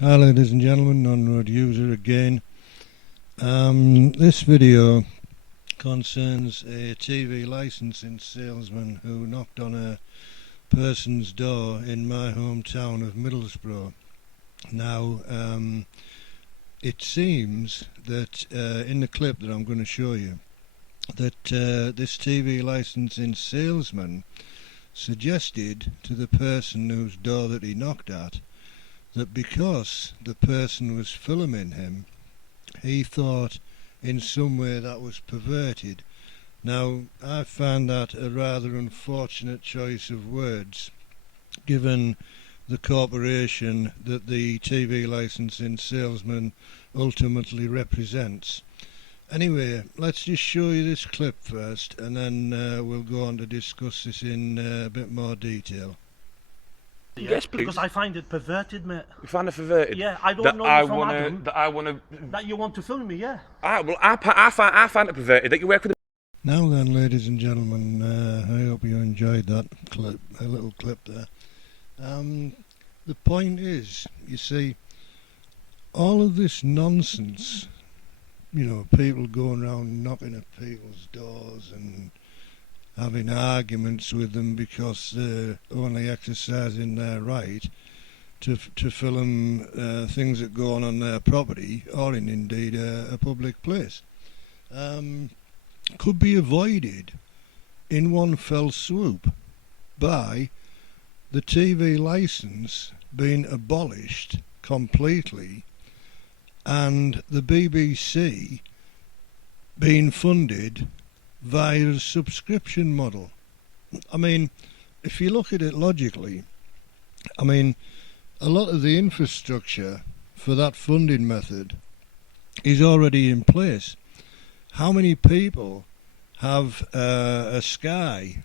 Hi ladies and gentlemen, non-road user again. This video concerns a TV licensing salesman who knocked on a person's door in my hometown of Middlesbrough. Now, it seems that in the clip that I'm going to show you, that this TV licensing salesman suggested to the person whose door that he knocked at that because the person was filming him, he thought in some way that was perverted. Now, I found that a rather unfortunate choice of words, given the corporation that the TV licensing salesman ultimately represents. Anyway, let's just show you this clip first, and then we'll go on to discuss this in a bit more detail. Yeah, Yes, please. because I find it perverted, mate. You find it perverted? Yeah, I don't that know I you from wanna, Adam. That I want to... That you want to film me, yeah. I find it perverted that you work with the... Now then, ladies and gentlemen, I hope you enjoyed that clip, a little clip there. The point is, you see, all of this nonsense, you know, people going around knocking at people's doors and having arguments with them because they're only exercising their right to film things that go on their property or in indeed a public place, could be avoided in one fell swoop by the TV licence being abolished completely and the BBC being funded via a subscription model. I mean, if you look at it logically, I mean, a lot of the infrastructure for that funding method is already in place. How many people have a Sky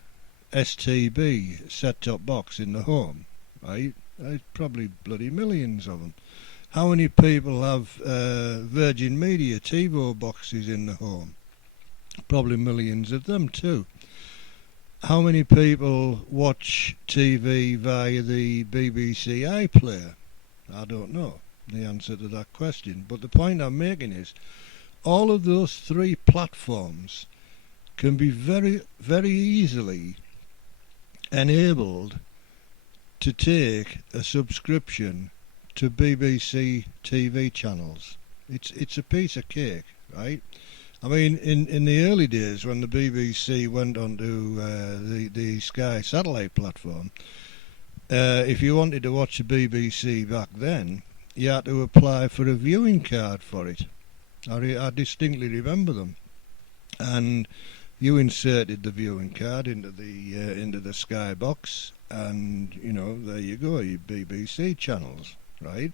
STB set-top box in the home, right? Probably bloody millions of them. How many people have Virgin Media TiVo boxes in the home? Probably millions of them too. How many people watch TV via the BBC iPlayer? I don't know the answer to that question, but the point I'm making is all of those three platforms can be very, very easily enabled to take a subscription to BBC TV channels. It's a piece of cake, right? I mean, in the early days when the BBC went onto the Sky satellite platform, if you wanted to watch the BBC back then, you had to apply for a viewing card for it. I distinctly remember them, and you inserted the viewing card into the Sky box, and you know, there you go, your BBC channels, right?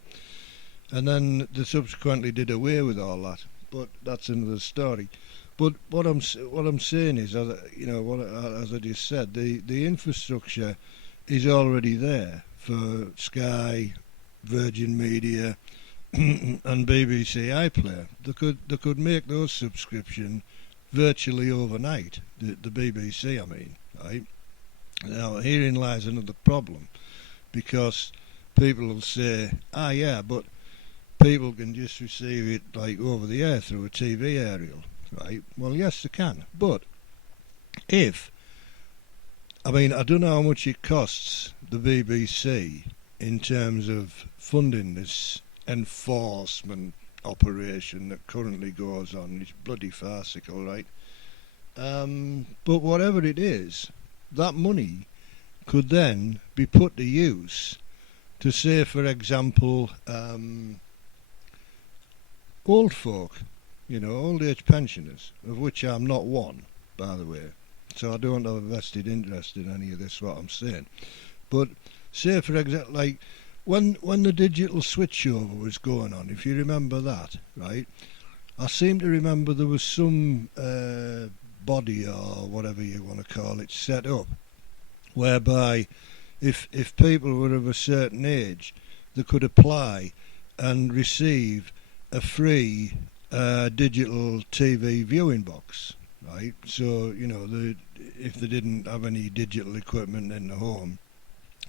And then they subsequently did away with all that. But that's another story. But what I'm saying is, you know, as I just said, the infrastructure is already there for Sky, Virgin Media, and BBC iPlayer. They could make those subscription virtually overnight. The BBC, I mean, right? Now herein lies another problem, because people will say, yeah, but people can just receive it like over the air through a TV aerial, right? Well, yes, they can. But I don't know how much it costs the BBC in terms of funding this enforcement operation that currently goes on. It's bloody farcical, right? But whatever it is, that money could then be put to use to say, for example, old folk, you know, old age pensioners, of which I'm not one, by the way, so I don't have a vested interest in any of this, what I'm saying. But say, for example, like when the digital switchover was going on, if you remember that, right, I seem to remember there was some body or whatever you want to call it set up whereby if people were of a certain age, they could apply and receive a free digital TV viewing box, right? So, you know, if they didn't have any digital equipment in the home,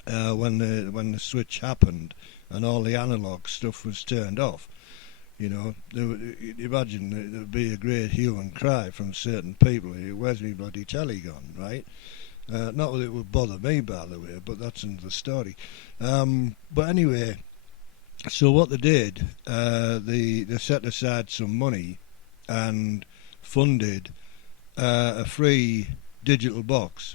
when the switch happened, and all the analogue stuff was turned off. You know, imagine there would be a great hue and cry from certain people. Where's me bloody telly gone, right? Not that it would bother me, by the way, but that's another story. But anyway, so what they did, they set aside some money and funded a free digital box,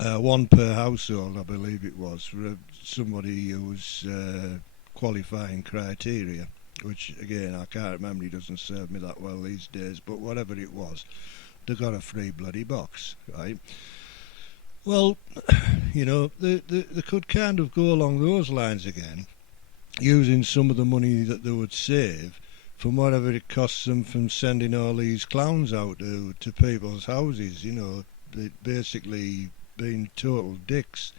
one per household, I believe it was, for somebody who was qualifying criteria, which again I can't remember, it doesn't serve me that well these days, but whatever it was, they got a free bloody box, right? Well, you know, they could kind of go along those lines again, using some of the money that they would save from whatever it costs them from sending all these clowns out to people's houses, you know, basically being total dicks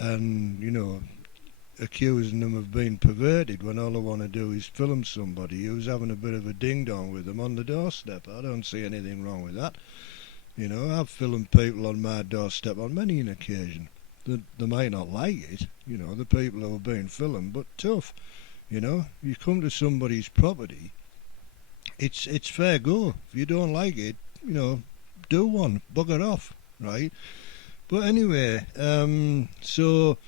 and, you know, accusing them of being perverted when all they want to do is film somebody who's having a bit of a ding-dong with them on the doorstep. I don't see anything wrong with that. You know, I've filmed people on my doorstep on many an occasion. They might not like it, you know, the people who are being filmed, but tough. You know, you come to somebody's property, it's fair go. If you don't like it, you know, do one, bugger off, right? But anyway, so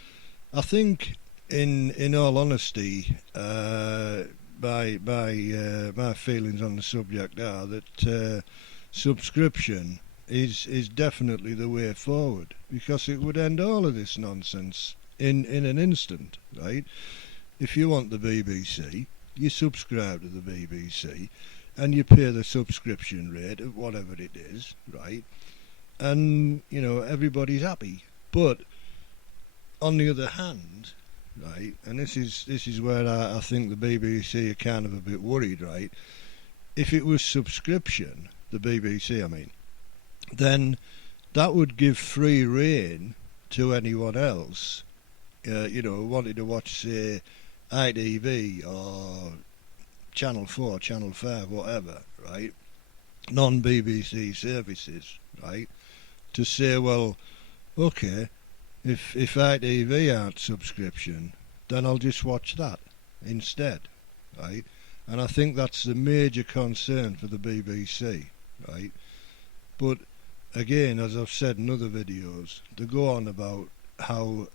I think in all honesty, my feelings on the subject are that subscription is definitely the way forward, because it would end all of this nonsense in an instant, right? If you want the BBC, you subscribe to the BBC and you pay the subscription rate of whatever it is, right? And, you know, everybody's happy. But on the other hand, right, and this is where I think the BBC are kind of a bit worried, right? If it was subscription, the BBC, I mean, then that would give free rein to anyone else, you know, wanted to watch, say, ITV or Channel 4, Channel 5, whatever, right? Non-BBC services, right? To say, well, okay, if ITV aren't subscription, then I'll just watch that instead, right? And I think that's the major concern for the BBC, right? But again, as I've said in other videos, they go on about how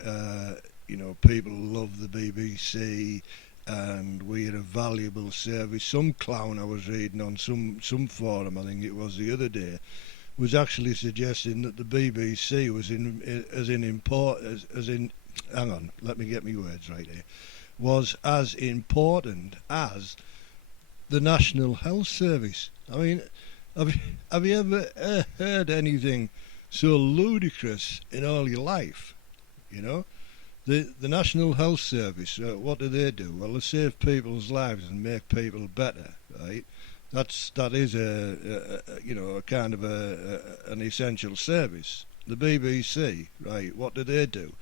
you know, people love the BBC and we're a valuable service. Some clown I was reading on some forum, I think it was the other day, was actually suggesting that the BBC was hang on, let me get my words right here, was as important as the National Health Service. I mean, have you ever heard anything so ludicrous in all your life? You know, the National Health Service, what do? Well, they save people's lives and make people better, right? That is a you know, a kind of an essential service. The BBC, right? What do?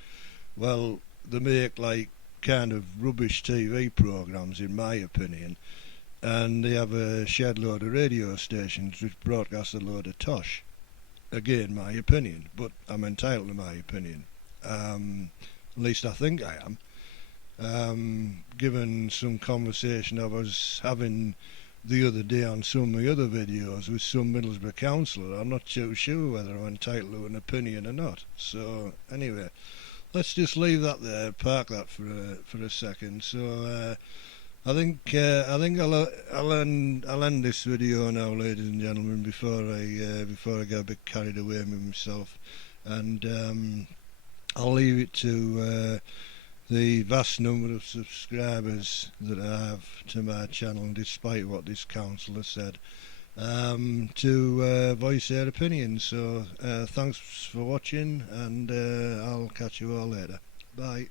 Well, they make like kind of rubbish TV programs, in my opinion, and they have a shed load of radio stations which broadcast a load of tosh. Again, my opinion, but I'm entitled to my opinion. At least I think I am. Given some conversation I was having the other day on some of the other videos with some Middlesbrough councillor, I'm not too sure whether I'm entitled to an opinion or not. So anyway, let's just leave that there, park that for a second. So I think I'll end this video now, ladies and gentlemen, before I get a bit carried away with myself, and I'll leave it to the vast number of subscribers that I have to my channel, despite what this councillor said, to voice their opinions. So thanks for watching, and I'll catch you all later. Bye.